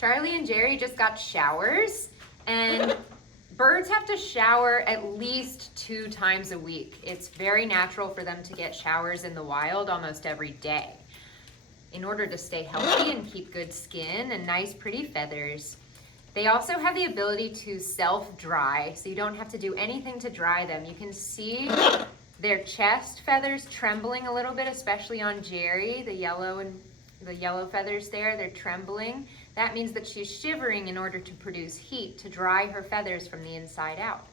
Charlie and Jerry just got showers, and birds have to shower at least 2 times a week. It's very natural for them to get showers in the wild almost every day in order to stay healthy and keep good skin and nice pretty feathers. They also have the ability to self-dry, so you don't have to do anything to dry them. You can see their chest feathers trembling a little bit, especially on Jerry, the yellow feathers there, they're trembling. That means that she's shivering in order to produce heat to dry her feathers from the inside out.